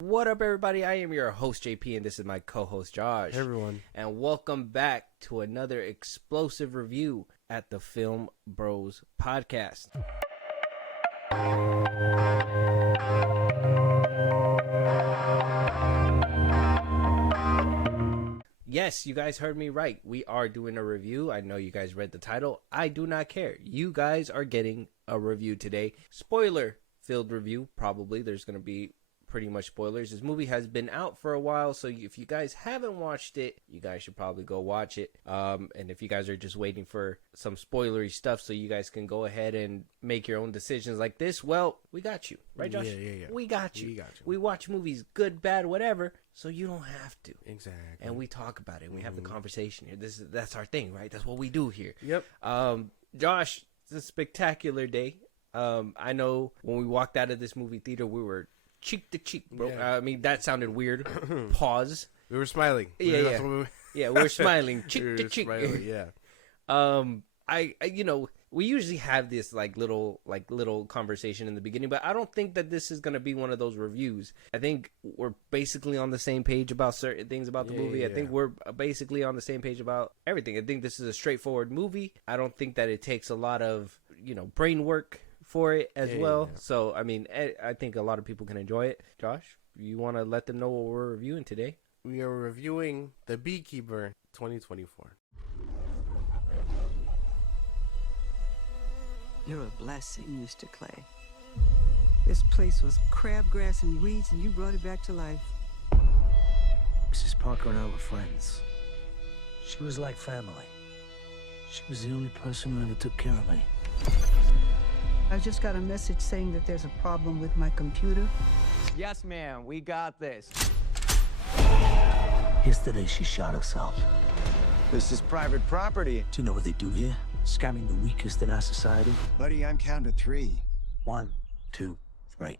What up, everybody? I am your host, JP, and this is my co-host, Josh. Hey, everyone. And welcome back to another explosive review at the FilmBros podcast. Yes, you guys heard me right. We are doing a review. I know you guys read the title. I do not care. You guys are getting a review today. Spoiler-filled review, probably. There's going to be pretty much spoilers. This movie has been out for a while, so if you guys haven't watched it, you guys should probably go watch it. And if you guys are just waiting for some spoilery stuff so you guys can go ahead and make your own decisions like this, well, we got you. Right, Josh? Yeah. We got you. We watch movies, good, bad, whatever, so you don't have to. Exactly. And we talk about it, and we have the conversation here. That's our thing, right? That's what we do here. Yep. Josh, it's a spectacular day. I know when we walked out of this movie theater, we were cheek to cheek, bro. Yeah. I mean, that sounded weird. Pause. We were smiling. Yeah. We were smiling cheek to cheek. Smiling, yeah. I we usually have this little conversation in the beginning, but I don't think that this is gonna be one of those reviews. I think we're basically on the same page about certain things about the movie. Yeah. I think we're basically on the same page about everything. I think this is a straightforward movie. I don't think that it takes a lot of brain work for it as well. Yeah. So, I mean, I think a lot of people can enjoy it. Josh, you want to let them know what we're reviewing today? We are reviewing The Beekeeper 2024. You're a blessing, Mr. Clay. This place was crabgrass and weeds, and you brought it back to life. Mrs. Parker and I were friends. She was like family. She was the only person who ever took care of me. I just got a message saying that there's a problem with my computer. Yes, ma'am, we got this. Yesterday, she shot herself. This is private property. Do you know what they do here? Scamming the weakest in our society. Buddy, I'm counting to 3. 1, 2, 3.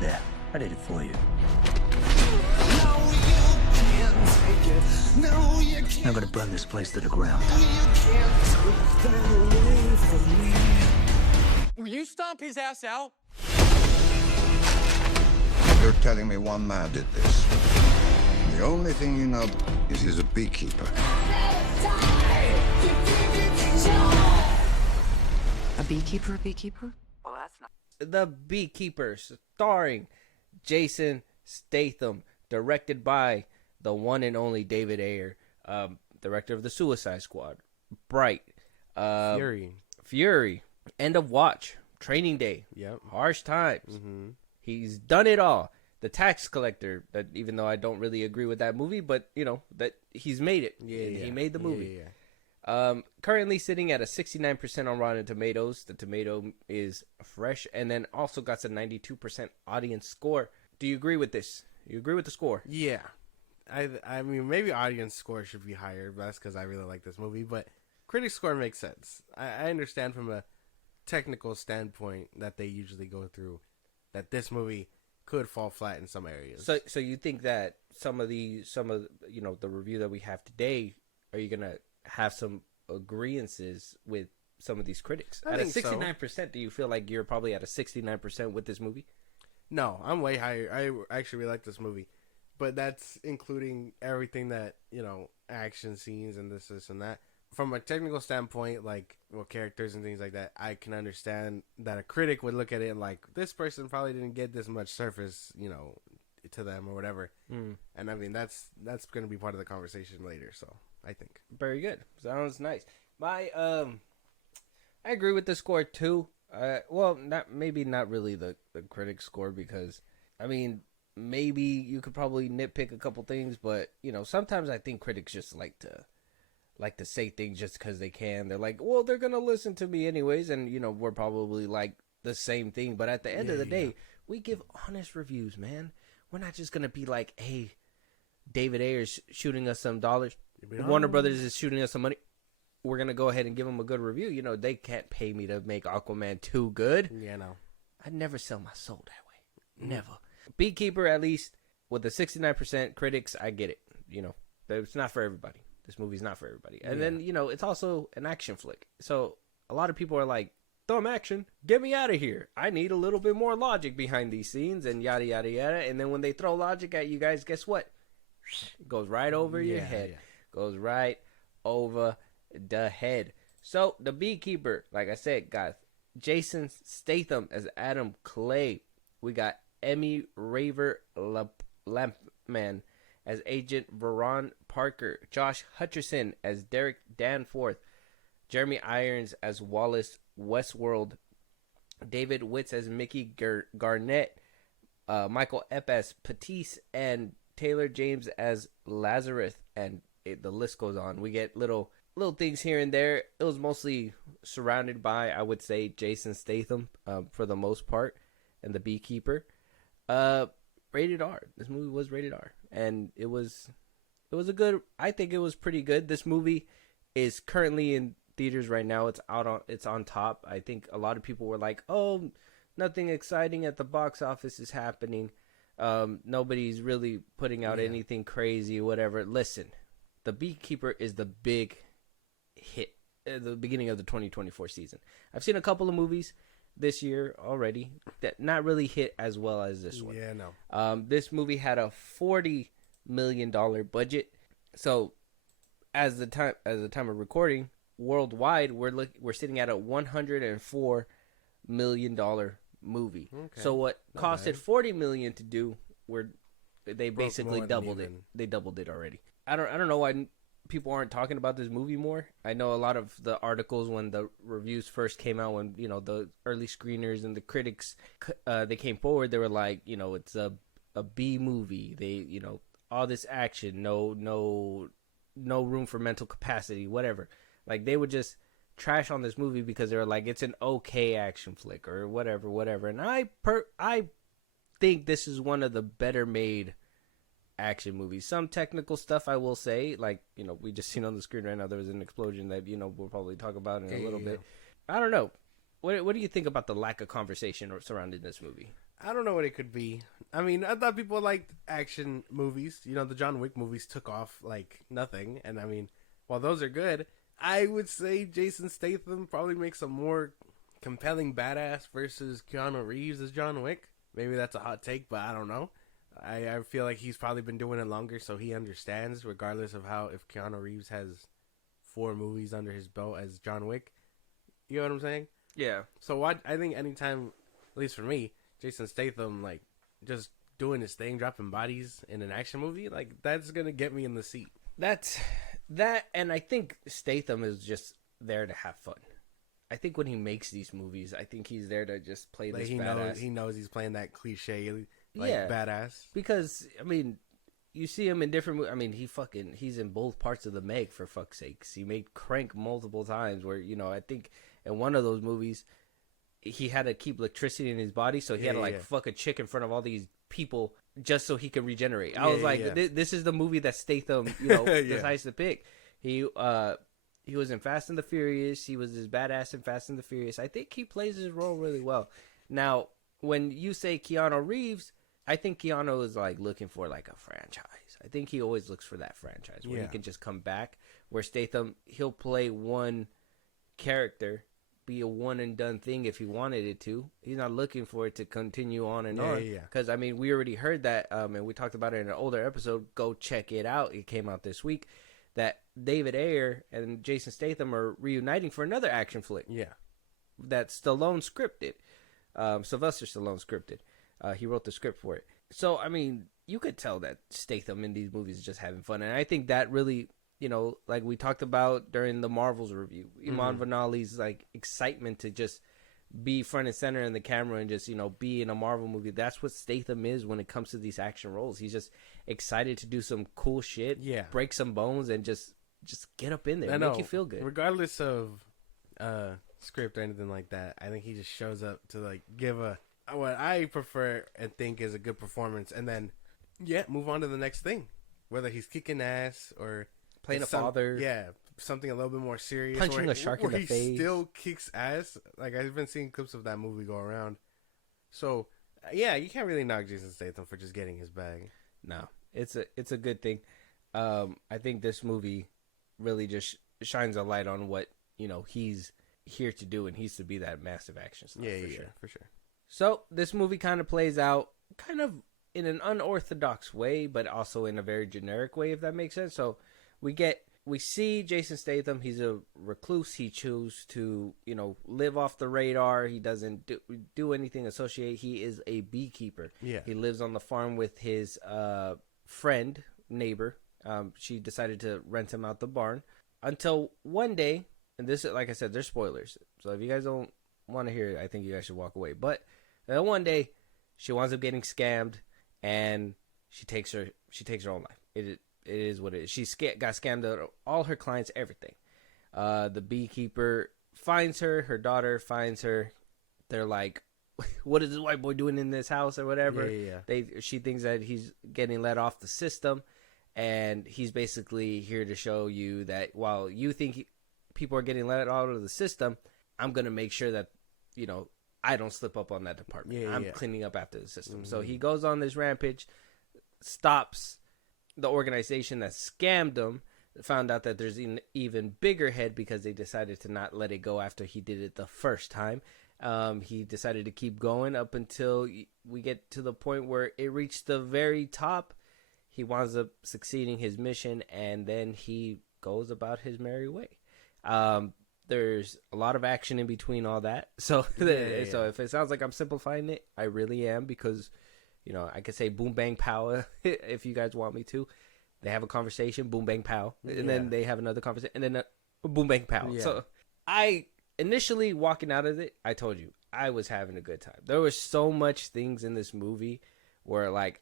There, I did it for you. I'm gonna burn this place to the ground. Will you stomp his ass out? You're telling me one man did this. The only thing you know is he's a beekeeper. A beekeeper, a beekeeper? Well, that's not. The Beekeeper, starring Jason Statham, directed by the one and only David Ayer, director of The Suicide Squad, Bright, Fury, End of Watch, Training Day, Yep. Harsh Times. Mm-hmm. He's done it all. The Tax Collector, that even though I don't really agree with that movie, but that he's made it. Yeah. He made the movie. Yeah. Currently sitting at a 69% on Rotten Tomatoes. The tomato is fresh, and then also got a 92% audience score. Do you agree with this? You agree with the score? Yeah. I mean, maybe audience score should be higher, but that's because I really like this movie. But critic score makes sense. I understand from a technical standpoint that they usually go through that this movie could fall flat in some areas. So you think that some of the review that we have today, are you gonna have some agreeances with some of these critics? I at a think so. 69%, do you feel like you're probably at a 69% with this movie? No, I'm way higher. I actually really like this movie, but that's including everything that, action scenes and this and that. From a technical standpoint, characters and things like that, I can understand that a critic would look at it and this person probably didn't get this much surface, to them or whatever. And I mean, that's going to be part of the conversation later. So I think Very good. Sounds nice. I agree with the score too. Well, not really the critic score, because I mean, maybe you could probably nitpick a couple things, but sometimes I think critics just like to say things just because they can. They're like, well, they're gonna listen to me anyways, and we're probably like the same thing. But at the end of the day, we give honest reviews, man. We're not just gonna be like, hey, David Ayer's shooting us some dollars, Warner Brothers is shooting us some money, we're gonna go ahead and give them a good review. They can't pay me to make Aquaman 2 good. Yeah, no. I'd never sell my soul that way. Never. Beekeeper, at least with the 69% critics, I get it. It's not for everybody. This movie's not for everybody. And then, it's also an action flick. So a lot of people are like, thumb action, get me out of here. I need a little bit more logic behind these scenes and yada yada yada. And then when they throw logic at you guys, guess what? It goes right over your head. Goes right over the head. So the Beekeeper, like I said, got Jason Statham as Adam Clay. We got Emmy Raver Lampman as Agent Veron Parker. Josh Hutcherson as Derek Danforth. Jeremy Irons as Wallace Westworld. David Witz as Mickey Garnett. Michael Epp as Patisse. And Taylor James as Lazarus. And the list goes on. We get little things here and there. It was mostly surrounded by, I would say, Jason Statham for the most part. And the Beekeeper. Rated R. This movie was rated R. And it was a good, I think it was pretty good. This movie is currently in theaters right now. It's on top. I think a lot of people were like, oh, nothing exciting at the box office is happening. Nobody's really putting out anything crazy, whatever. Listen, The Beekeeper is the big hit at the beginning of the 2024 season. I've seen a couple of movies this year already that not really hit as well as this one. Yeah, no. This movie had a $40 million budget. So as the time of recording, worldwide we're sitting at a $104 million movie. Okay. So what costed $40 million to do, they basically doubled it. They doubled it already. I don't know why people aren't talking about this movie more. I know a lot of the articles when the reviews first came out, when the early screeners and the critics they came forward, they were like, it's a B movie. They all this action, no room for mental capacity, whatever. Like they would just trash on this movie because they were like, it's an okay action flick or whatever. And I think this is one of the better made action movies. Some technical stuff I will say, like we just seen on the screen right now, there was an explosion that we'll probably talk about in a little bit. I don't know. What do you think about the lack of conversation surrounding this movie? I don't know what it could be. I mean, I thought people liked action movies. The John Wick movies took off like nothing. And I mean, while those are good, I would say Jason Statham probably makes a more compelling badass versus Keanu Reeves as John Wick. Maybe that's a hot take, but I don't know. I feel like he's probably been doing it longer, so he understands, regardless of if Keanu Reeves has 4 movies under his belt as John Wick. You know what I'm saying? Yeah. So I think anytime, at least for me, Jason Statham, like, just doing his thing, dropping bodies in an action movie, like, that's going to get me in the seat. And I think Statham is just there to have fun. I think when he makes these movies, I think he's there to just play this badass. He knows he's playing that cliche, badass. Because, I mean, you see him in different movies. I mean, he's in both parts of the Meg, for fuck's sakes. He made Crank multiple times where, I think in one of those movies, he had to keep electricity in his body, so he had to, fuck a chick in front of all these people just so he could regenerate. I was like, this is the movie that Statham, decides to pick. He was in Fast and the Furious. He was his badass in Fast and the Furious. I think he plays his role really well. Now, when you say Keanu Reeves, I think Keanu is like looking for like a franchise. I think he always looks for that franchise where he can just come back. Where Statham, he'll play one character, be a one and done thing if he wanted it to. He's not looking for it to continue on and on. Because I mean, we already heard that, and we talked about it in an older episode. Go check it out. It came out this week. That David Ayer and Jason Statham are reuniting for another action flick. Yeah, that Stallone scripted. Sylvester Stallone scripted. He wrote the script for it. So, I mean, you could tell that Statham in these movies is just having fun. And I think that really, like we talked about during the Marvels review, Iman Vellani's like excitement to just be front and center in the camera and just, be in a Marvel movie. That's what Statham is when it comes to these action roles. He's just excited to do some cool shit, break some bones, and just get up in there and make you feel good. Regardless of script or anything like that, I think he just shows up to like give what I prefer and think is a good performance, and then move on to the next thing, whether he's kicking ass or playing a father, something a little bit more serious, punching a shark in the face. He still kicks ass. Like, I've been seeing clips of that movie go around. So you can't really knock Jason Statham for just getting his bag. No, it's a good thing. I think this movie really just shines a light on what he's here to do, and he's to be that massive action star. For sure. So this movie kind of plays out kind of in an unorthodox way, but also in a very generic way, if that makes sense. So we see Jason Statham. He's a recluse. He chooses to, live off the radar. He doesn't do anything associated. He is a beekeeper. Yeah. He lives on the farm with his neighbor. She decided to rent him out the barn until one day, and this, like I said, there's spoilers. So if you guys don't want to hear it, I think you guys should walk away. But then one day, she winds up getting scammed, and she takes her own life. It is what it is. She got scammed out of all her clients, everything. The beekeeper finds her. Her daughter finds her. They're like, "What is this white boy doing in this house?" or whatever. She thinks that he's getting let off the system, and he's basically here to show you that while you think people are getting let out of the system, I'm gonna make sure that I don't slip up on that department. I'm cleaning up after the system. So he goes on this rampage, stops the organization that scammed him, found out that there's an even bigger head because they decided to not let it go after he did it the first time. He decided to keep going up until we get to the point where it reached the very top. He winds up succeeding his mission, and then he goes about his merry way. There's a lot of action in between all that. So, so if it sounds like I'm simplifying it, I really am, because, I could say boom, bang, pow if you guys want me to. They have a conversation, boom, bang, pow. And then they have another conversation, and then boom, bang, pow. Yeah. So I initially walking out of it, I told you, I was having a good time. There was so much things in this movie where, like,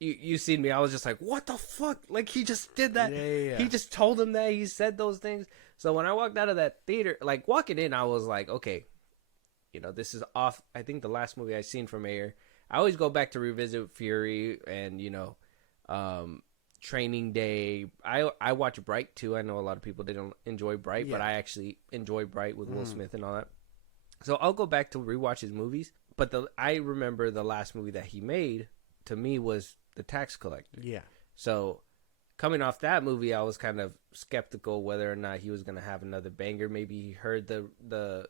you seen me, I was just like, what the fuck? Like, he just did that. He just told him that. He said those things. So when I walked out of that theater, like, walking in, I was like, okay, this is off. I think the last movie I seen from Ayer, I always go back to revisit Fury and, Training Day. I watch Bright, too. I know a lot of people didn't enjoy Bright, but I actually enjoy Bright with Will Smith and all that. So I'll go back to rewatch his movies. But I remember the last movie that he made, to me, was The Tax Collector. Yeah. So coming off that movie, I was kind of skeptical whether or not he was going to have another banger. Maybe he heard the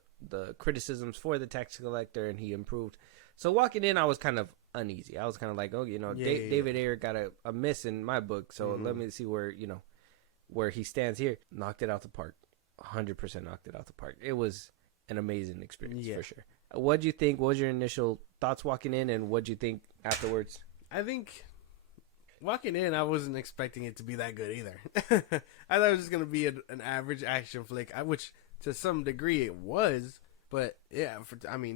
criticisms for The Tax Collector and he improved. So walking in, I was kind of uneasy. I was kind of like, oh, David Ayer got a miss in my book. So let me see where he stands here. Knocked it out the park. 100% knocked it out the park. It was an amazing experience for sure. What'd you think? What was your initial thoughts walking in, and what'd you think afterwards? I think walking in, I wasn't expecting it to be that good either. I thought it was just going to be an average action flick, which to some degree it was. But yeah,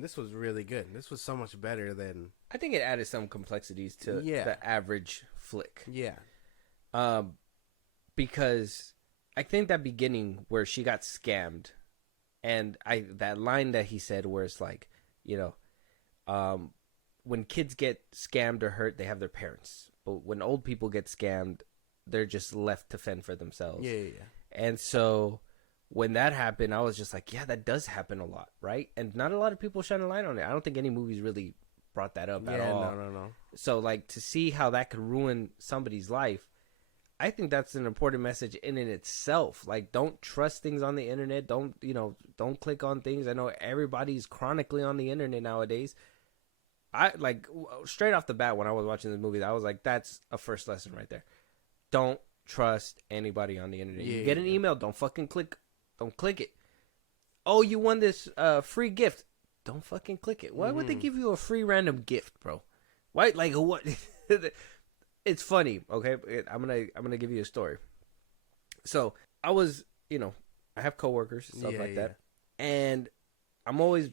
this was really good. This was so much better than... I think it added some complexities to the average flick. Yeah. Because I think that beginning where she got scammed, and that line that he said where it's like, when kids get scammed or hurt, they have their parents. But when old people get scammed, they're just left to fend for themselves. Yeah. And so when that happened, I was just like, yeah, that does happen a lot, right? And not a lot of people shine a light on it. I don't think any movies really brought that up at all. No. So, like, to see how that could ruin somebody's life, I think that's an important message in itself. Like, don't trust things on the internet. Don't click on things. I know everybody's chronically on the internet nowadays. I like straight off the bat when I was watching this movie, I was like, that's a first lesson right there. Don't trust anybody on the internet. You get an email, don't fucking click. Don't click it. Oh, you won this free gift. Don't fucking click it. Why would they give you a free random gift, bro? Why? Like, what? It's funny, okay? I'm gonna give you a story. So I was, I have coworkers and stuff like that, and I'm always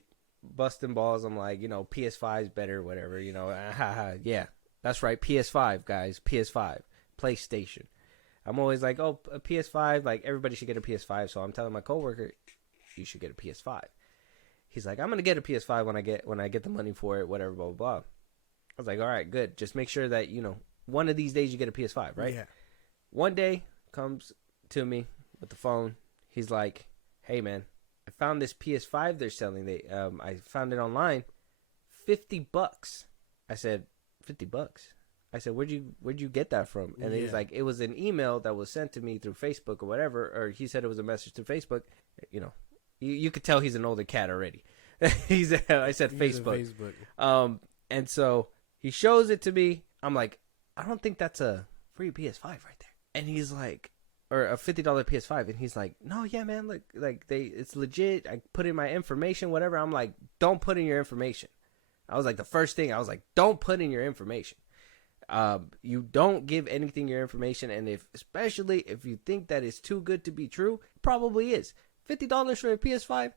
busting balls. I'm like, PS5 is better, whatever. Yeah, that's right. PS5, guys. PS5, PlayStation. I'm always like, oh, a PS5. Like, everybody should get a PS5. So I'm telling my coworker, you should get a PS5. He's like, I'm gonna get a PS5 when I get the money for it, whatever, blah blah blah. I was like, all right, good. Just make sure that one of these days you get a PS5, right? Yeah. One day comes to me with the phone. He's like, hey man, I found this PS5 they're selling. I found it online, $50. I said, $50. I said, where'd you get that from? And he's like, it was an email that was sent to me through Facebook or whatever, or he said it was a message through Facebook. You could tell he's an older cat already. I said He's in Facebook. Facebook. And so he shows it to me. I'm like, I don't think that's a free PS5 right there. And he's like, or a $50 PS5. And he's like, no, yeah, man, look, like it's legit. I put in my information, whatever. I'm like, don't put in your information. I was like, the first thing I was like, don't put in your information. You don't give anything your information, and especially if you think that it's too good to be true, probably is. $50 for a PS5,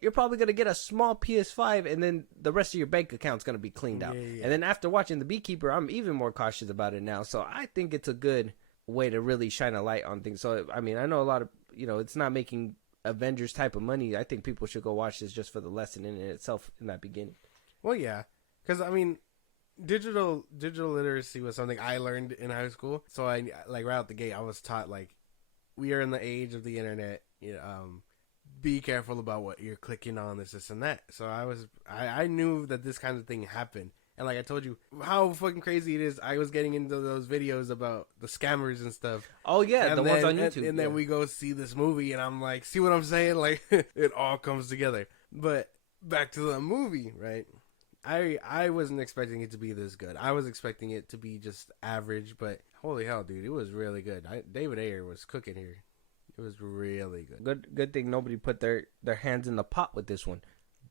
you're probably gonna get a small PS5, and then the rest of your bank account's gonna be cleaned out. Yeah. And then after watching The Beekeeper, I'm even more cautious about it now. So I think it's a good way to really shine a light on things. So I mean, I know a lot of it's not making Avengers type of money. I think people should go watch this just for the lesson in itself in that beginning. Well, yeah, because I mean, digital literacy was something I learned in high school. So I like right out the gate, I was taught like we are in the age of the internet. Be careful about what you're clicking on, this and that. So I knew that this kind of thing happened, and like I told you, how fucking crazy it is. I was getting into those videos about the scammers and stuff. Oh yeah, and the then, ones on YouTube. And then we go see this movie, and I'm like, see what I'm saying? Like it all comes together. But back to the movie, right? I wasn't expecting it to be this good. I was expecting it to be just average, but holy hell, dude, it was really good. David Ayer was cooking here. It was really good. Good thing nobody put their hands in the pot with this one.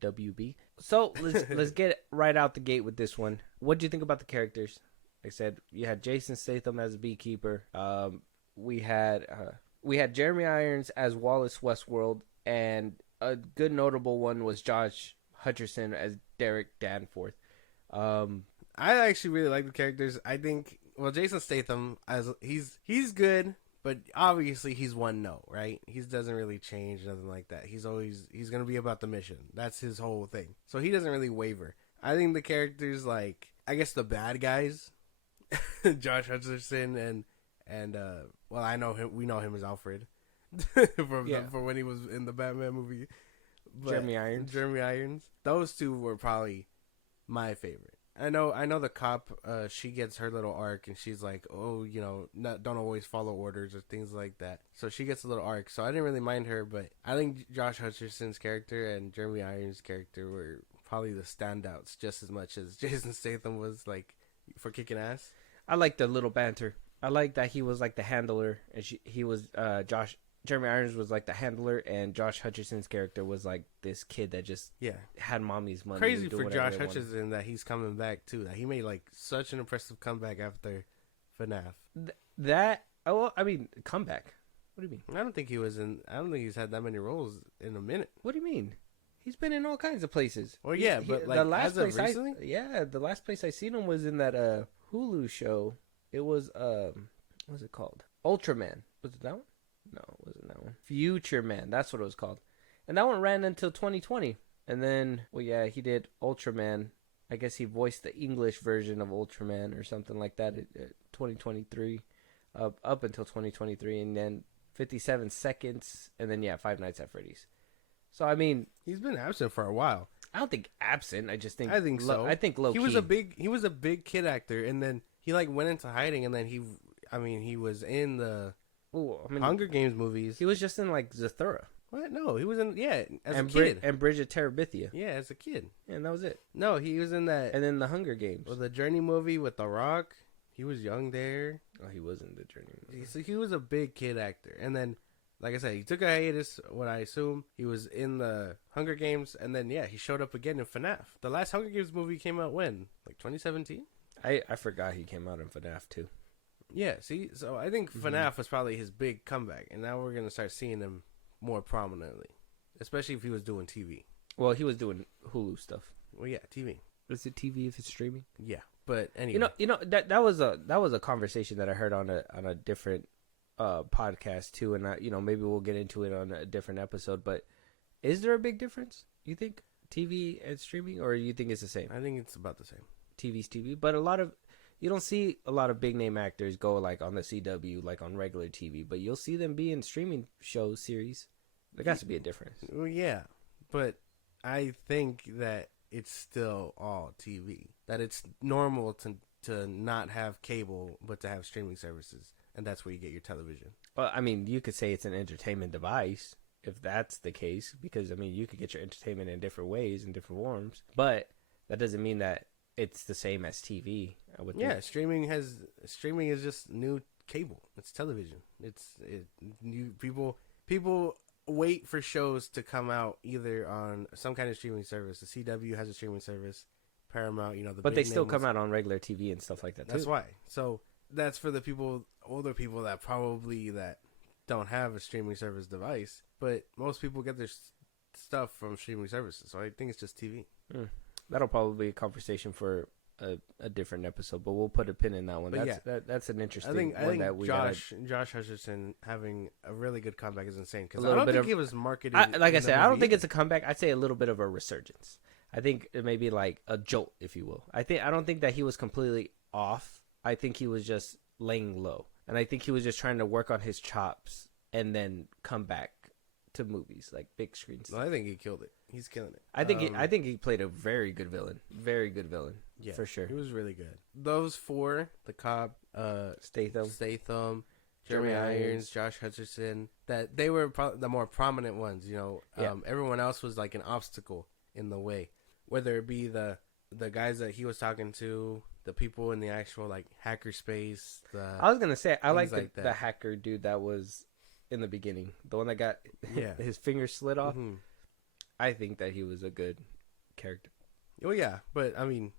WB. So let's get right out the gate with this one. What do you think about the characters? Like I said, you had Jason Statham as a beekeeper. We had Jeremy Irons as Wallace Westworld, and a good notable one was Josh Hutcherson as Derek Danforth. I actually really like the characters. I think Jason Statham as he's good, but obviously he's one note, right? He doesn't really change, nothing like that. He's gonna be about the mission. That's his whole thing. So he doesn't really waver. I think the characters, like I guess the bad guys, Josh Hutcherson and I know him. We know him as Alfred from when he was in the Batman movie. But Jeremy Irons. Those two were probably my favorite. I know the cop, she gets her little arc, and she's like, oh, don't always follow orders or things like that. So she gets a little arc. So I didn't really mind her, but I think Josh Hutcherson's character and Jeremy Irons' character were probably the standouts just as much as Jason Statham was, like, for kicking ass. I like the little banter. I like that he was like the handler, and Jeremy Irons was like the handler, and Josh Hutcherson's character was like this kid that just had mommy's money. Crazy for Josh Hutcherson that he's coming back too. That he made like such an impressive comeback after FNAF. Comeback. What do you mean? I don't think he's had that many roles in a minute. What do you mean? He's been in all kinds of places. Well, yeah, but like the last as of place recently, the last place I seen him was in that Hulu show. It was what's it called? Ultraman. Was it that one? No, it wasn't that one. Future Man, that's what it was called. And that one ran until 2020. And then, he did Ultraman. I guess he voiced the English version of Ultraman or something like that at 2023. Up until 2023. And then 57 Seconds. And then, Five Nights at Freddy's. So, I mean... he's been absent for a while. I don't think absent. I think so. I think low-key. He was a big kid actor. And then he, like, went into hiding. And then he was in the... Hunger Games movies. He was just in like Zathura. What? No, he was in as a kid. And Bridge of Terabithia. Yeah, as a kid. Yeah, and that was it. No, he was in that. And then the Hunger Games. Well, the Journey movie with The Rock. He was young there. Oh, he was in the Journey movie. So he was a big kid actor. And then, like I said, he took a hiatus. What I assume he was in the Hunger Games, and then he showed up again in FNAF. The last Hunger Games movie came out when? Like 2017. I forgot he came out in FNAF too. Yeah, see, so I think FNAF was probably his big comeback, and now we're going to start seeing him more prominently, especially if he was doing TV. Well, he was doing Hulu stuff. Well, yeah, TV. Is it TV if it's streaming? Yeah, but anyway. That was a conversation that I heard on a different podcast too, and maybe we'll get into it on a different episode, but is there a big difference, you think, TV and streaming, or you think it's the same? I think it's about the same. TV's TV, but you don't see a lot of big name actors go like on the CW, like on regular TV, but you'll see them be in streaming shows, series. There has to be a difference. Well, yeah, but I think that it's still all TV. That it's normal to not have cable, but to have streaming services, and that's where you get your television. Well, I mean, you could say it's an entertainment device. if that's the case, because I mean, you could get your entertainment in different ways, in different forms, but that doesn't mean that it's the same as TV. I would think. Yeah, streaming is just new cable. It's television. New people wait for shows to come out either on some kind of streaming service. The CW has a streaming service, Paramount, but they still come out on regular TV and stuff like that too. That's why. So that's for the older people that don't have a streaming service device, but most people get their stuff from streaming services. So I think it's just TV. That'll probably be a conversation for a different episode, but we'll put a pin in that one. That's an interesting one. That we Josh Hutcherson having a really good comeback is insane, because I don't think he was marketed. Like I said, I don't think it's a comeback. I'd say a little bit of a resurgence. I think it may be like a jolt, if you will. I don't think that he was completely off. I think he was just laying low, and I think he was just trying to work on his chops and then come back to movies, like big screens. No, I think he killed it. He's killing it. I think he played a very good villain. Very good villain. Yeah, for sure. He was really good. Those four, the cop, Statham, Jeremy Irons, Josh Hutcherson, that they were the more prominent ones. Everyone else was like an obstacle in the way, whether it be the guys that he was talking to, the people in the actual like hacker space. I was gonna say I like the hacker dude that was in the beginning, the one that got his finger slit off. Mm-hmm. I think that he was a good character. Oh yeah, but I mean,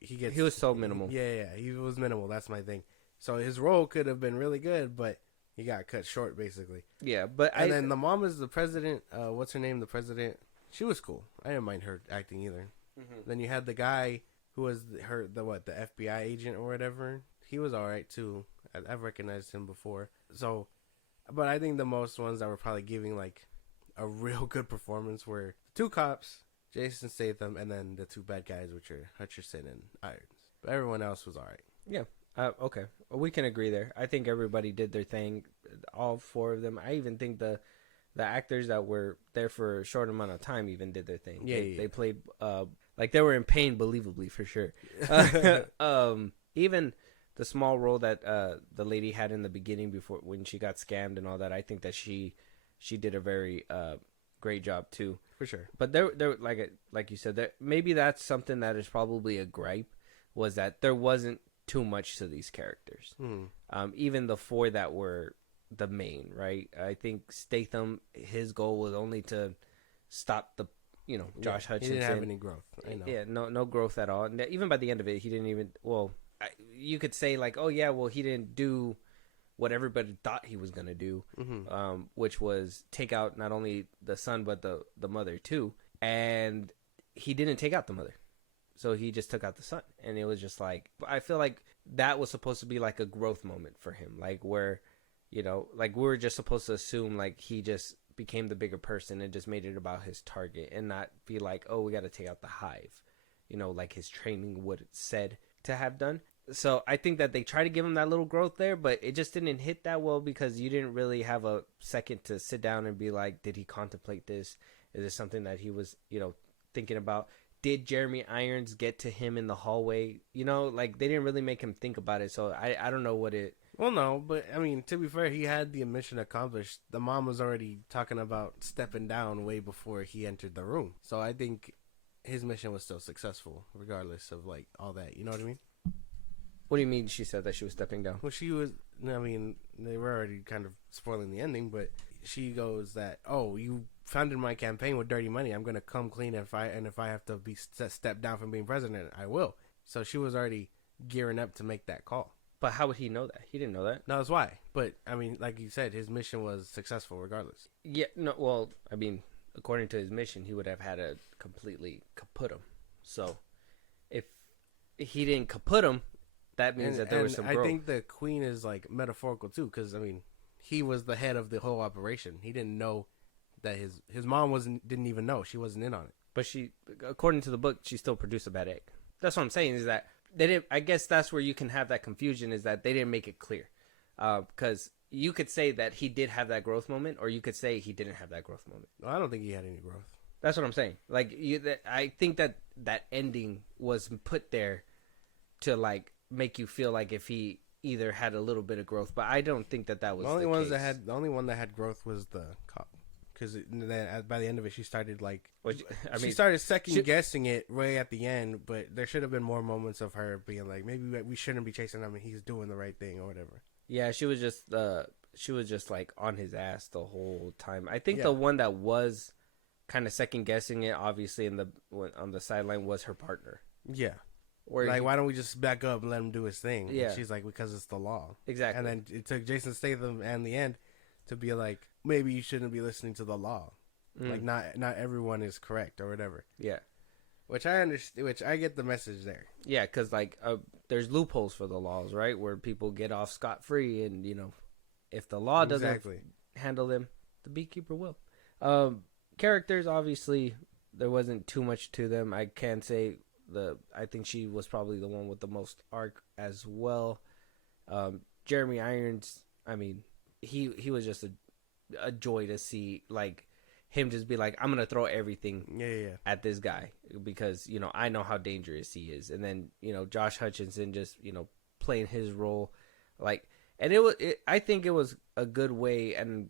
he was so minimal. Yeah, he was minimal. That's my thing. So his role could have been really good, but he got cut short basically. Yeah, but then the mom is the president. What's her name? The president. She was cool. I didn't mind her acting either. Mm-hmm. Then you had the guy who was the FBI agent or whatever. He was all right too. I've recognized him before. So, but I think the most ones that were probably giving like a real good performance were the two cops, Jason Statham, and then the two bad guys, which are Hutcherson and Irons. But everyone else was all right. Yeah. Okay. We can agree there. I think everybody did their thing. All four of them. I even think the actors that were there for a short amount of time even did their thing. They played like they were in pain, believably, for sure. Even the small role that the lady had in the beginning before when she got scammed and all that, I think that she did a very great job too, for sure. But there like you said, maybe that's something that is probably a gripe, was that there wasn't too much to these characters. Even the four that were the main, right? I think Statham, his goal was only to stop the Josh Hutcherson. He didn't have any growth. I know. Yeah, no growth at all. And even by the end of it, he didn't even. Well, you could say like, oh yeah, well he didn't do what everybody thought he was gonna do, which was take out not only the son but the mother too. And he didn't take out the mother, so he just took out the son. And it was just like, I feel like that was supposed to be like a growth moment for him, like where, like we were just supposed to assume like he just became the bigger person and just made it about his target, and not be like, oh, we got to take out the hive, like his training would said to have done. So I think that they try to give him that little growth there, but it just didn't hit that well, because you didn't really have a second to sit down and be like, did he contemplate this? Is this something that he was, thinking about? Did Jeremy Irons get to him in the hallway? Like they didn't really make him think about it. So I don't know what it. Well, no, but I mean, to be fair, he had the mission accomplished. The mom was already talking about stepping down way before he entered the room. So I think his mission was still successful, regardless of like all that. You know what I mean? What do you mean she said that she was stepping down? Well, she was, I mean, they were already kind of spoiling the ending, but she goes that, oh, you funded my campaign with dirty money. I'm going to come clean, if I have to be stepped down from being president, I will. So she was already gearing up to make that call. But how would he know that? He didn't know that. No, that's why. But, I mean, like you said, his mission was successful regardless. Yeah, no, well, I mean, according to his mission, he would have had to completely kaput him. So, if he didn't kaput him, that means that there was some growth. I think the queen is like metaphorical too, because I mean, he was the head of the whole operation. He didn't know that his mom didn't even know. She wasn't in on it. But she, according to the book, she still produced a bad egg. That's what I'm saying, is that they didn't. I guess that's where you can have that confusion, is that they didn't make it clear, because you could say that he did have that growth moment, or you could say he didn't have that growth moment. Well, I don't think he had any growth. That's what I'm saying. Like I think that ending was put there to like make you feel like if he either had a little bit of growth, but I don't think that was the only ones case. The only one that had growth was the cop. because then by the end of it, she started like, Which, I she mean, started second guessing it way at the end. But there should have been more moments of her being like, maybe we shouldn't be chasing him, and he's doing the right thing or whatever. yeah, she was just like on his ass the whole time. I think Yeah. the one that was kind of second guessing it, obviously on the sideline, was her partner. Yeah. Where Like, why don't we just back up and let him do his thing? Yeah. And she's like, because it's the law. Exactly. And then it took Jason Statham and the end to be like, maybe you shouldn't be listening to the law. Like, not everyone is correct or whatever. Yeah. Which I understand. Which I get the message there. Yeah, because like there's loopholes for the laws, right? Where people get off scot free, and if the law doesn't handle them, the beekeeper will. Characters, obviously, there wasn't too much to them. I can say I think she was probably the one with the most arc as well. Jeremy Irons, I mean, he was just a joy to see, like him just be like, I'm gonna throw everything at this guy because I know how dangerous he is, and then Josh Hutcherson just playing his role, like, and I think it was a good way, and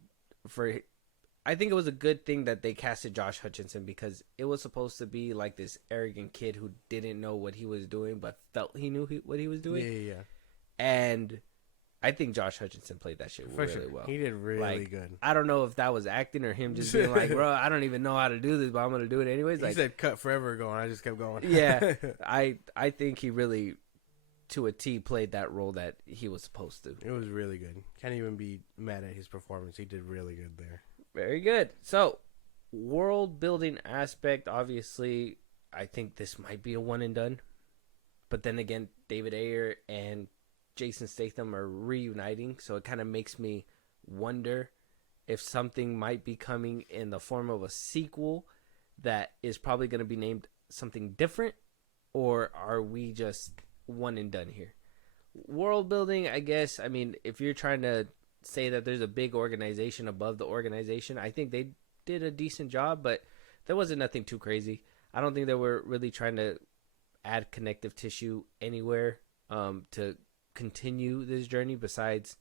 I think it was a good thing that they casted Josh Hutcherson, because it was supposed to be like this arrogant kid who didn't know what he was doing but felt he knew what he was doing. Yeah. And I think Josh Hutcherson played that shit really well. He did really good. I don't know if that was acting or him just being like, bro, I don't even know how to do this, but I'm gonna do it anyways. He said cut forever ago, and I just kept going. Yeah, I think he really, to a T, played that role that he was supposed to. It was really good. Can't even be mad at his performance. He did really good there. Very good. So, world building aspect, obviously, I think this might be a one and done. But then again, David Ayer and Jason Statham are reuniting, so it kind of makes me wonder if something might be coming in the form of a sequel that is probably going to be named something different, or are we just one and done here? World building, I guess, I mean, if you're trying to say that there's a big organization above the organization, I think they did a decent job, but there wasn't nothing too crazy. I don't think they were really trying to add connective tissue anywhere to continue this journey besides,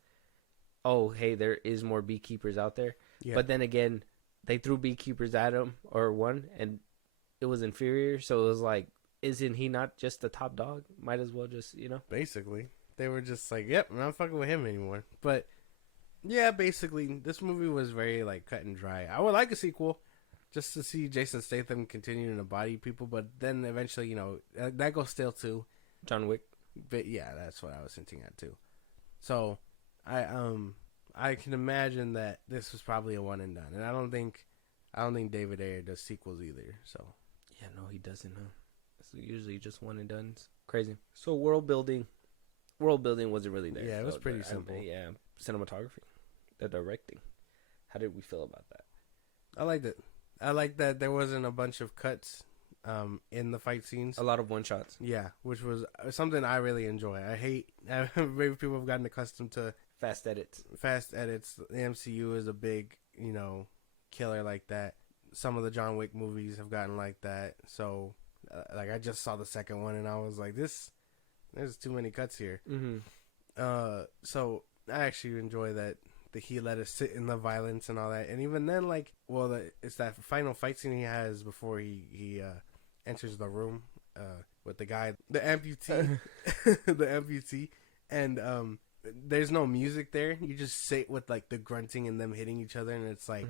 oh, hey, there is more beekeepers out there. Yeah. But then again, they threw beekeepers at him, or one, and it was inferior, so it was like, isn't he not just the top dog? Might as well just, Basically. They were just like, yep, I'm not fucking with him anymore. But yeah, basically, this movie was very, like, cut and dry. I would like a sequel just to see Jason Statham continuing to body people, but then eventually, that goes stale too. John Wick. But yeah, that's what I was hinting at too. So, I can imagine that this was probably a one and done. And I don't think David Ayer does sequels either, so. Yeah, no, he doesn't, huh? It's usually just one and done. It's crazy. So, world building wasn't really there. Yeah, it was pretty simple. Yeah, cinematography. The directing. How did we feel about that? I liked it. I liked that there wasn't a bunch of cuts in the fight scenes. A lot of one shots. Yeah, which was something I really enjoy. Maybe people have gotten accustomed to fast edits. The MCU is a big, killer like that. Some of the John Wick movies have gotten like that. So, like, I just saw the second one and I was like, there's too many cuts here. Mm-hmm. So I actually enjoy that he let us sit in the violence and all that. And even then, like, it's that final fight scene he has before he enters the room with the guy, the amputee, and there's no music there. You just sit with, like, the grunting and them hitting each other, and it's like,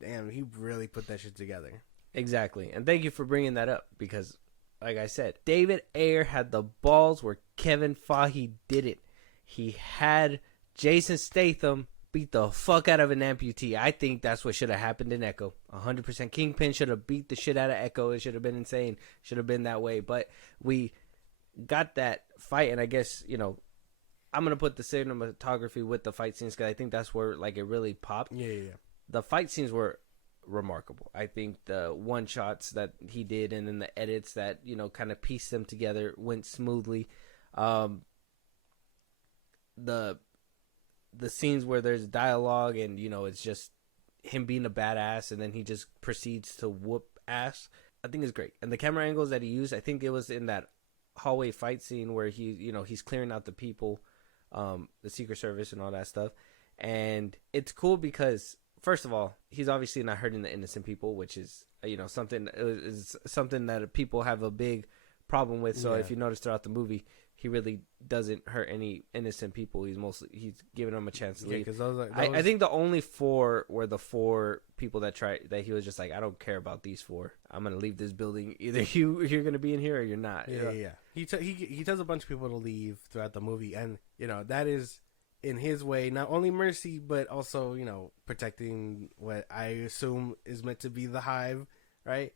damn, he really put that shit together. Exactly. And thank you for bringing that up, because, like I said, David Ayer had the balls where Kevin Feige didn't. He had Jason Statham beat the fuck out of an amputee. I think that's what should have happened in Echo. 100%. Kingpin should have beat the shit out of Echo. It should have been insane. Should have been that way. But we got that fight, and I guess, I'm going to put the cinematography with the fight scenes, because I think that's where, like, it really popped. Yeah. The fight scenes were remarkable. I think the one shots that he did, and then the edits that, kind of pieced them together, went smoothly. The scenes where there's dialogue and, it's just him being a badass, and then he just proceeds to whoop ass, I think is great. And the camera angles that he used, I think it was in that hallway fight scene where he's clearing out the people, the Secret Service and all that stuff. And it's cool because first of all, he's obviously not hurting the innocent people, which is something that people have a big problem with. So if you notice throughout the movie, he really doesn't hurt any innocent people. He's giving them a chance to leave. I think the only 4 were the 4 people that he was just like, I don't care about these 4. I'm gonna leave this building. Either you're gonna be in here or you're not. Yeah. He tells a bunch of people to leave throughout the movie, and that is in his way not only mercy but also protecting what I assume is meant to be the hive, right?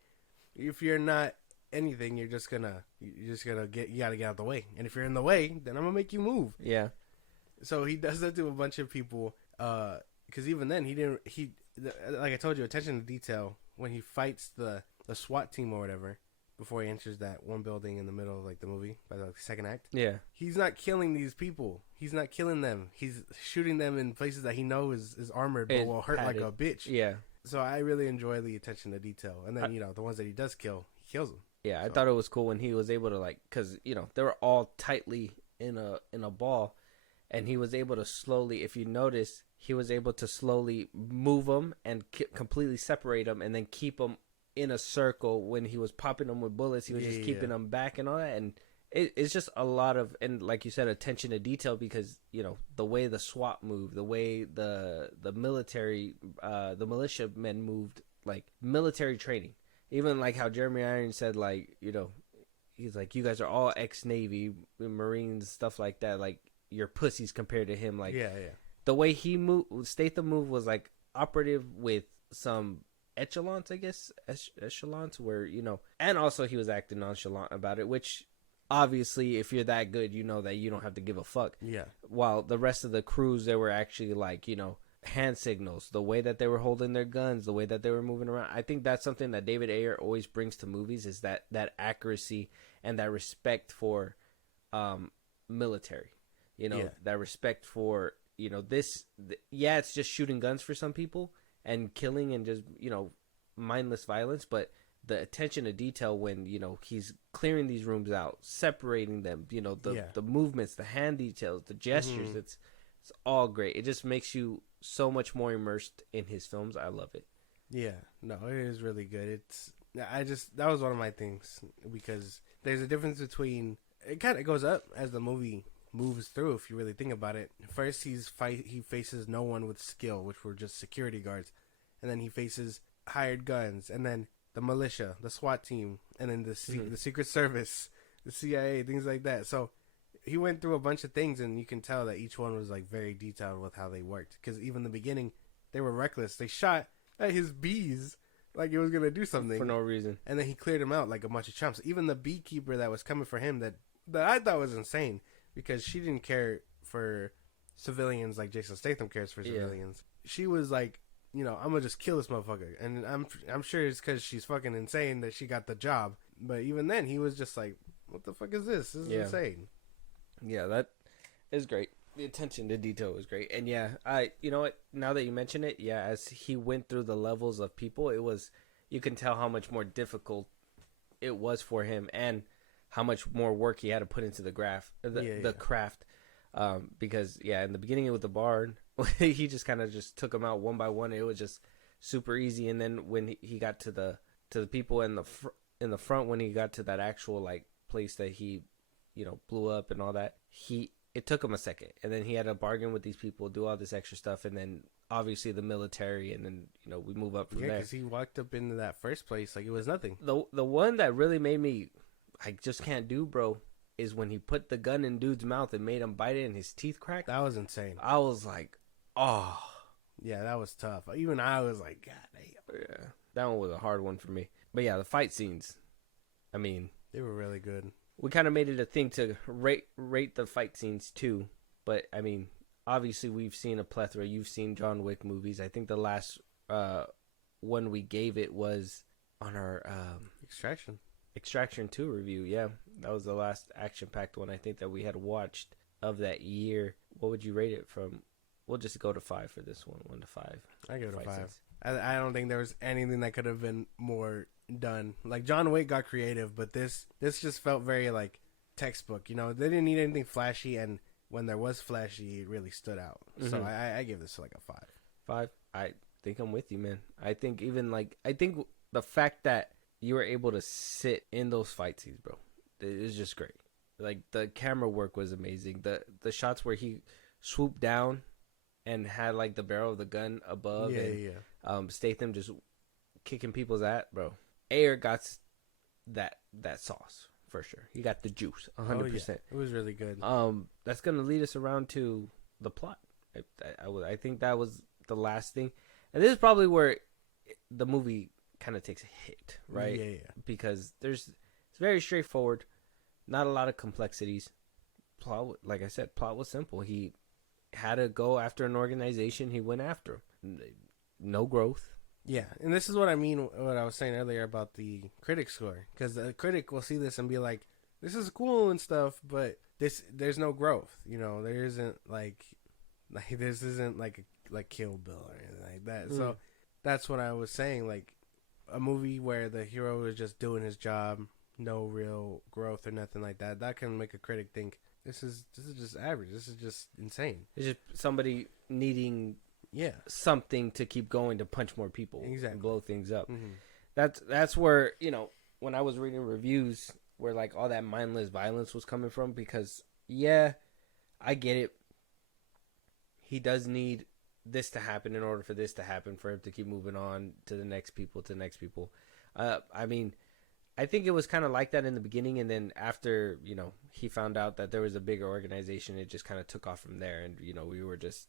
If you're not anything, you gotta get out of the way, and if you're in the way, then I'm gonna make you move. Yeah. So he does that to a bunch of people, because even then like I told you, attention to detail when he fights the SWAT team or whatever before he enters that one building in the middle of like the movie by the second act. Yeah. He's not killing these people. He's not killing them. He's shooting them in places that he knows is armored but will hurt like a bitch. Yeah. So I really enjoy the attention to detail. And then, the ones that he does kill, he kills them. Yeah, I thought it was cool when he was able to because they were all tightly in a ball, and he was able to slowly, if you notice, he was able to slowly move them and completely separate them, and then keep them in a circle. When he was popping them with bullets, he was just keeping them back and all that, and it's just a lot of, and like you said, attention to detail, because the way the SWAT moved, the way the military, the militia men moved, like military training. Even like how Jeremy Irons said, he's like, you guys are all ex-Navy, Marines, stuff like that. Like, you're pussies compared to him. Like, the way he moved, Statham move was like operative with some echelons, I guess, echelons where, and also he was acting nonchalant about it, which obviously if you're that good, that you don't have to give a fuck. Yeah. While the rest of the crews, they were actually like, hand signals, the way that they were holding their guns, the way that they were moving around. I think that's something that David Ayer always brings to movies, is that accuracy and that respect for military. That respect for it's just shooting guns for some people and killing and just mindless violence, but the attention to detail when he's clearing these rooms out, separating them, the movements, the hand details, the gestures, it's all great. It just makes you so much more immersed in his films. I love it. Yeah, no, it is really good. That was one of my things, because there's a difference between, it kind of goes up as the movie moves through, if you really think about it. First, he faces no one with skill, which were just security guards, and then he faces hired guns, and then the militia, the SWAT team, and then the Secret Service, the CIA, things like that. So he went through a bunch of things, and you can tell that each one was like very detailed with how they worked. Because even in the beginning, they were reckless. They shot at his bees like it was gonna do something for no reason, and then he cleared them out like a bunch of chumps. Even the beekeeper that was coming for him, that I thought was insane, because she didn't care for civilians like Jason Statham cares for civilians. She was like, I'm gonna just kill this motherfucker, and I'm sure it's because she's fucking insane that she got the job. But even then, he was just like, what the fuck is this? This is insane. Yeah, that is great. The attention to detail was great. And you know what, now that you mention it, as he went through the levels of people, you can tell how much more difficult it was for him, and how much more work he had to put into the craft. Because in the beginning with the barn, he just kind of just took them out one by one. It was just super easy. And then when he got to the people in the front, when he got to that actual like place that he blew up and all that, it took him a second, and then he had to bargain with these people, do all this extra stuff, and then obviously the military, and then we move up from there. Because he walked up into that first place like it was nothing. The one that really made me, I just can't do, bro, is when he put the gun in dude's mouth and made him bite it and his teeth cracked. That was insane. I was like, oh. Yeah, that was tough. Even I was like, God damn. Yeah, that one was a hard one for me. But the fight scenes, I mean, they were really good. We kind of made it a thing to rate the fight scenes too. But I mean, obviously we've seen a plethora. You've seen John Wick movies. I think the last one we gave it was on our Extraction 2 review. Yeah, that was the last action-packed one I think that we had watched of that year. What would you rate it from? We'll just go to 5 for this one. 1 to 5. I give it a 5. I don't think there was anything that could have been more done. Like, John Wick got creative, but this just felt very like textbook. They didn't need anything flashy, and when there was flashy, it really stood out. Mm-hmm. So I give this like a 5. 5. think I'm with you, man. I think even like the fact that you were able to sit in those fight scenes, bro, it was just great. Like the camera work was amazing. The shots where he swooped down and had like the barrel of the gun above, Statham just kicking people's ass, bro. Ayer got that sauce for sure. He got the juice, 100%. It was really good. That's gonna lead us around to the plot. I think that was the last thing, and this is probably where the movie kind of takes a hit, right? Yeah. Because it's very straightforward, not a lot of complexities. Plot, like I said, plot was simple. He had to go after an organization. He went after them. No growth. Yeah, and this is what I mean, what I was saying earlier about the critic score. Because the critic will see this and be like, this is cool and stuff, but there's no growth. You know, there isn't like this isn't like Kill Bill or anything like that. So that's what I was saying. Like a movie where the hero is just doing his job, no real growth or nothing like that. That can make a critic think this is just average. This is just insane. It's just somebody needing something to keep going to punch more people, and blow things up. That's where, you know, when I was reading reviews where like all that mindless violence was coming from, because I get it. He does need this to happen in order for this to happen, for him to keep moving on to the next people. I mean, I think it was kind of like that in the beginning, and then after, you know, he found out that there was a bigger organization, it just kind of took off from there, and, you know, we were just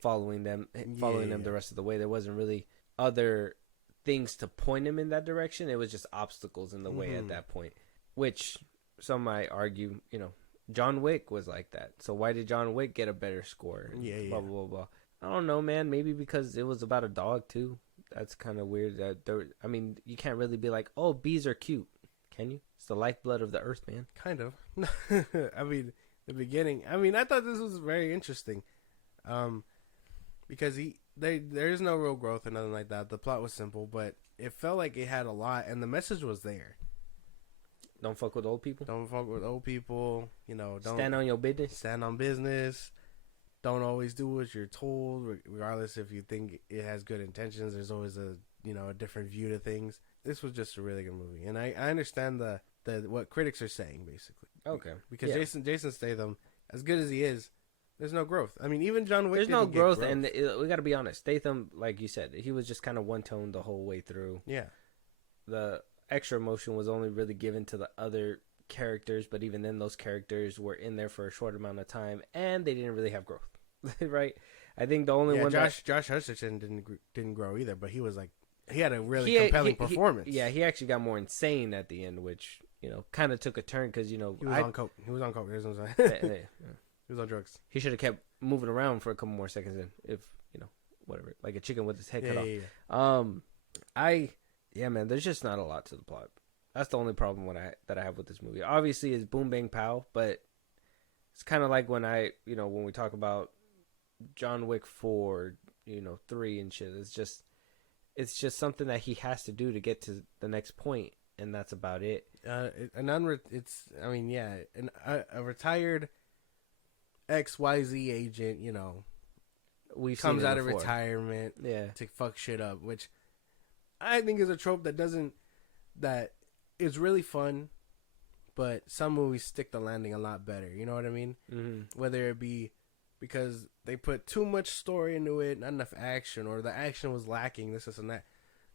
following them the rest of the way. There wasn't really other things to point him in that direction. It was just obstacles in the way at that point, which some might argue, you know, John Wick was like that. So why did John Wick get a better score? Blah, blah, blah, blah. I don't know, man. Maybe because it was about a dog too. That's kind of weird. I mean, you can't really be like, oh, bees are cute, can you? It's the lifeblood of the earth, man. Kind of. I mean, the beginning. I mean, I thought this was very interesting. Because there is no real growth or nothing like that. The plot was simple, but it felt like it had a lot, and the message was there. Don't fuck with old people. Don't fuck with old people. You know, don't stand on your business. Stand on business. Don't always do what you're told, regardless if you think it has good intentions. There's always a different view to things. This was just a really good movie, and I understand the what critics are saying basically. Okay. Because Jason Statham, as good as he is, there's no growth. I mean, even John Wick. There's no growth, and we got to be honest. Statham, like you said, he was just kind of one tone the whole way through. Yeah. The extra emotion was only really given to the other characters, but even then, those characters were in there for a short amount of time, and they didn't really have growth, right? I think the only one Josh Hutcherson didn't grow either, but he was like he had a really compelling performance. He actually got more insane at the end, which, you know, kind of took a turn because, you know, he was on coke. There's what I'm saying. He was on drugs. He should have kept moving around for a couple more seconds, if you know, whatever, like a chicken with his head cut off. Man, there's just not a lot to the plot. That's the only problem that I have with this movie. Obviously, it's boom bang pow, but it's kind of like when we talk about John Wick 4, 3 and shit. It's just something that he has to do to get to the next point, and that's about it. A retired XYZ agent, we've comes out of retirement to fuck shit up, which I think is a trope that is really fun, but some movies stick the landing a lot better. You know what I mean? Mm-hmm. Whether it be because they put too much story into it, not enough action, or the action was lacking, this and that.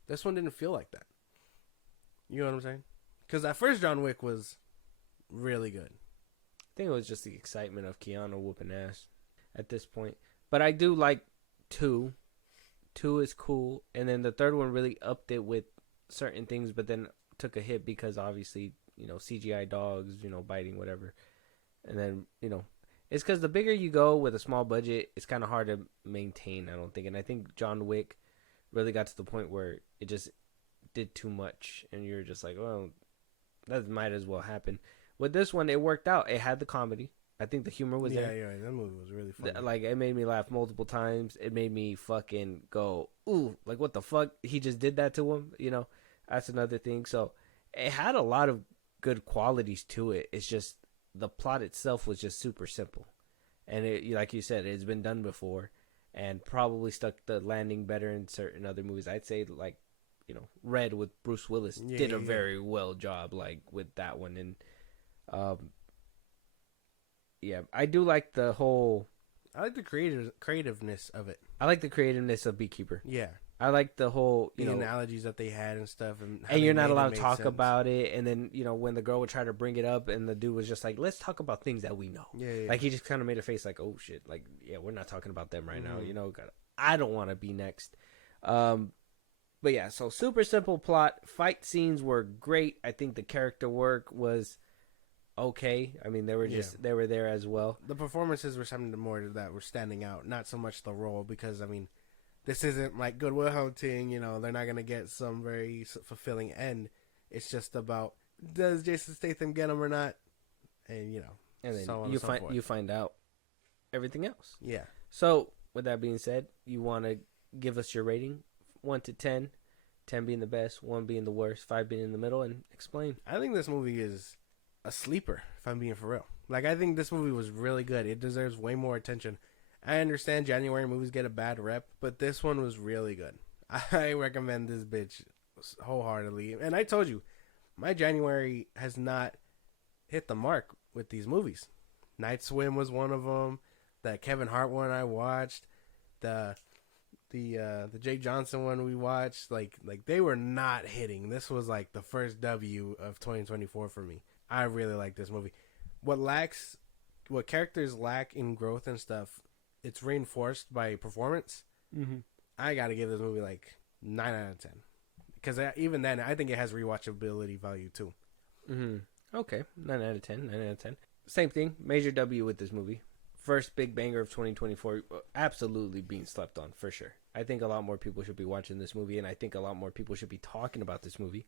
This one didn't feel like that. You know what I'm saying? Because that first John Wick was really good. I think it was just the excitement of Keanu whooping ass at this point. But I do like 2. 2 is cool. And then the third one really upped it with certain things, but then took a hit because obviously, CGI dogs, biting, whatever. And then, it's because the bigger you go with a small budget, it's kind of hard to maintain, I don't think. And I think John Wick really got to the point where it just did too much. And you're just like, well, that might as well happen. With this one, it worked out. It had the comedy. I think the humor was there. Yeah, that movie was really funny. Like, it made me laugh multiple times. It made me fucking go, ooh, like, what the fuck? He just did that to him, That's another thing. So, it had a lot of good qualities to it. It's just, the plot itself was just super simple. And it, like you said, it's been done before. and probably stuck the landing better in certain other movies. I'd say like, Red with Bruce Willis did a very well job like with that one. And I do like the whole. I like the creativeness of it. I like the creativeness of Beekeeper. Yeah. I like the whole, the analogies that they had and stuff. And you're not allowed to talk about it. And then, when the girl would try to bring it up and the dude was just like, let's talk about things that we know. Yeah. Like, he just kind of made a face like, oh, shit. Like, yeah, we're not talking about them right now. I don't want to be next. But, yeah, so super simple plot. Fight scenes were great. I think the character work was okay. I mean, they were there as well. The performances were something more that were standing out. Not so much the role because, I mean, this isn't like Good Will Hunting, they're not going to get some very fulfilling end. It's just about, does Jason Statham get him or not? And, and then so on you and so find forth. you find out everything else. Yeah. So, with that being said, you want to give us your rating, 1 to 10, 10 being the best, 1 being the worst, 5 being in the middle, and explain. I think this movie is a sleeper, if I'm being for real. Like, I think this movie was really good. It deserves way more attention. I understand January movies get a bad rep, but this one was really good. I recommend this bitch wholeheartedly. And I told you, my January has not hit the mark with these movies. Night Swim was one of them. That Kevin Hart one I watched. The Jake Johnson one we watched. Like they were not hitting. This was like the first W of 2024 for me. I really like this movie. What characters lack in growth and stuff, it's reinforced by performance. Mm-hmm. I got to give this movie like 9 out of 10. Because even then, I think it has rewatchability value too. Mm-hmm. Okay, 9 out of 10. 9 out of 10. Same thing. Major W with this movie. First big banger of 2024. Absolutely being slept on, for sure. I think a lot more people should be watching this movie, and I think a lot more people should be talking about this movie.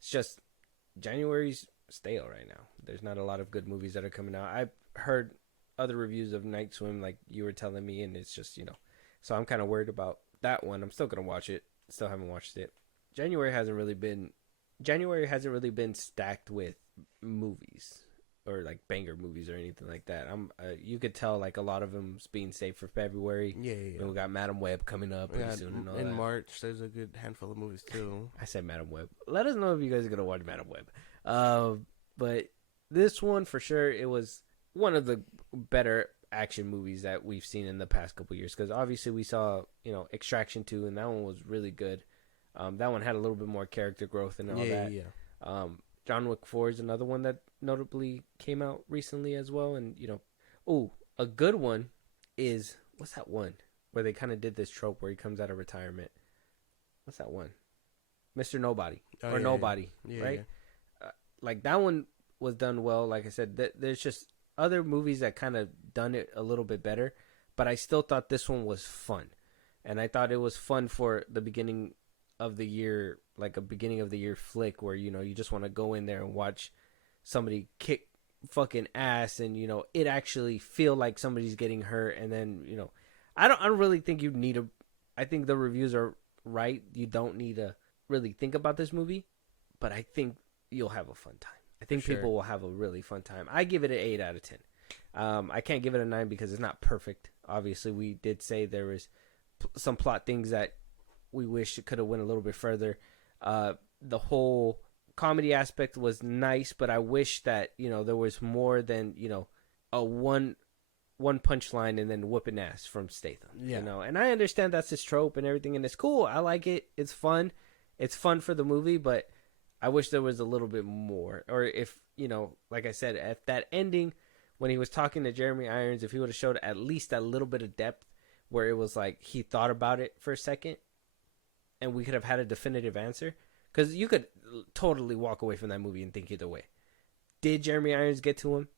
It's just January's stale right now. There's not a lot of good movies that are coming out. I've heard other reviews of Night Swim like you were telling me, and it's just, so I'm kind of worried about that one. I'm still going to watch it. Still haven't watched it. January hasn't really been stacked with movies or like banger movies or anything like that. You could tell like a lot of them's being saved for February. Yeah. We got Madam Web coming up pretty soon and all in that. March, there's a good handful of movies too. I said Madam Web. Let us know if you guys are gonna watch Madam Web. But this one for sure, it was one of the better action movies that we've seen in the past couple years. Because obviously we saw Extraction 2, and that one was really good. That one had a little bit more character growth and all that. Yeah. John Wick 4 is another one that notably came out recently as well. And, a good one is, what's that one? Where they kind of did this trope where he comes out of retirement. What's that one? Mr. Nobody. Nobody, right? Yeah. Like, that one was done well. Like I said, there's just other movies that kind of done it a little bit better. But I still thought this one was fun. And I thought it was fun for the beginning of the year, like a beginning of the year flick where, you just want to go in there and watch somebody kick fucking ass and, it actually feel like somebody's getting hurt. And then, I don't really think you need I think the reviews are right. You don't need to really think about this movie, but I think you'll have a fun time. I think people will have a really fun time. I give it an 8 out of 10. I can't give it a 9 because it's not perfect. Obviously, we did say there was some plot things that we wish it could have went a little bit further. The whole comedy aspect was nice, but I wish that, there was more than, a one punchline and then whooping ass from Statham. Yeah. And I understand that's his trope and everything, and it's cool. I like it. It's fun. It's fun for the movie, but I wish there was a little bit more. Or if, like I said, at that ending, when he was talking to Jeremy Irons, if he would have showed at least a little bit of depth where it was like he thought about it for a second and we could have had a definitive answer. Because you could totally walk away from that movie and think either way. Did Jeremy Irons get to him?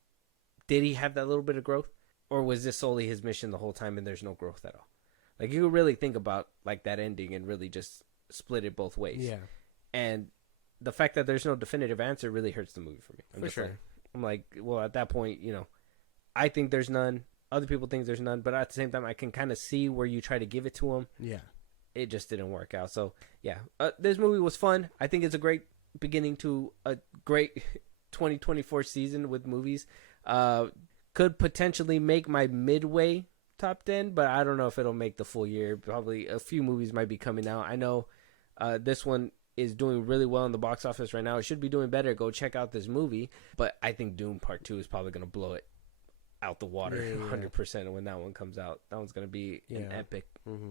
Did he have that little bit of growth? Or was this solely his mission the whole time and there's no growth at all? Like, you could really think about like that ending and really just split it both ways. Yeah. And the fact that there's no definitive answer really hurts the movie for me. For sure. I'm like, well, at that point, I think there's none. Other people think there's none. But at the same time, I can kind of see where you try to give it to him. Yeah. It just didn't work out. So, yeah. This movie was fun. I think it's a great beginning to a great 2024 season with movies. Could potentially make my midway top 10, but I don't know if it'll make the full year. Probably a few movies might be coming out. I know this one is doing really well in the box office right now. It should be doing better. Go check out this movie. But I think Doom Part 2 is probably going to blow it out the water 100% when that one comes out. That one's going to be an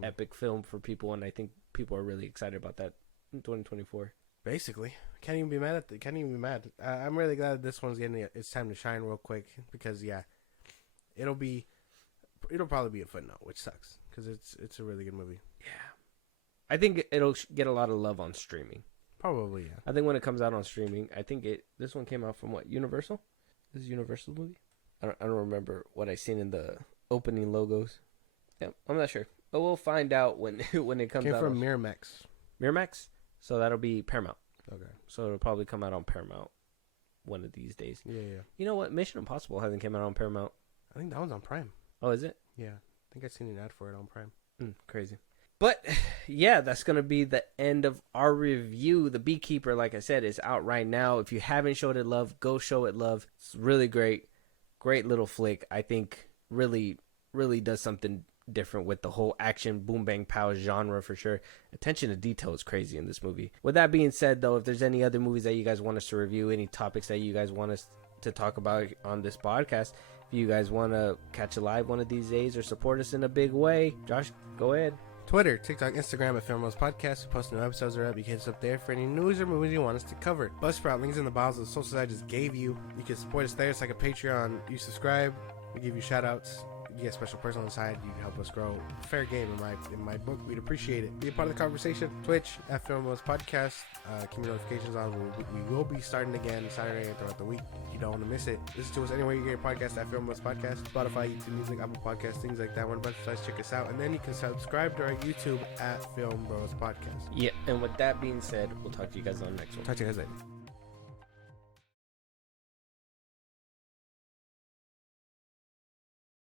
epic film for people, and I think people are really excited about that in 2024. Basically, can't even be mad. I'm really glad this one's getting its time to shine real quick because it'll probably be a footnote, which sucks because it's a really good movie. Yeah, I think it'll get a lot of love on streaming. Probably, yeah. I think when it comes out on streaming, I think this one came out from what, Universal? This is Universal movie. I don't remember what I seen in the opening logos. Yeah, I'm not sure, but we'll find out when it comes out. Came from Miramax. Miramax, so that'll be Paramount. Okay. So it'll probably come out on Paramount one of these days. Yeah. You know what? Mission Impossible hasn't come out on Paramount. I think that one's on Prime. Oh, is it? Yeah, I think I've seen an ad for it on Prime. Crazy. But yeah, that's going to be the end of our review. The Beekeeper, like I said, is out right now. If you haven't showed it love, go show it love. It's really great. Great little flick. I think really, really does something different with the whole action boom bang pow genre for sure. Attention to detail is crazy in this movie. With that being said, though, if there's any other movies that you guys want us to review, any topics that you guys want us to talk about on this podcast, if you guys want to catch a live one of these days or support us in a big way, Josh, go ahead. Twitter, TikTok, Instagram at FilmBros Podcast. We post new episodes are up. You can hit us up there for any news or movies you want us to cover. Buzzsprout, links in the bios of the socials I just gave you. You can support us there. It's like a Patreon. You subscribe, we give you shout outs. You get a special person on the side. You can help us grow. Fair game in my book. We'd appreciate it. Be a part of the conversation. Twitch at FilmBros Podcast. Keep your notifications on. We will be starting again Saturday and throughout the week. You don't want to miss it. Listen to us anywhere you get your podcast at FilmBros Podcast. Spotify, YouTube Music, Apple Podcasts, things like that. One bunch of sites. Check us out. And then you can subscribe to our YouTube at FilmBros Podcast. Yeah, and with that being said, we'll talk to you guys on the next one. Talk to you guys later.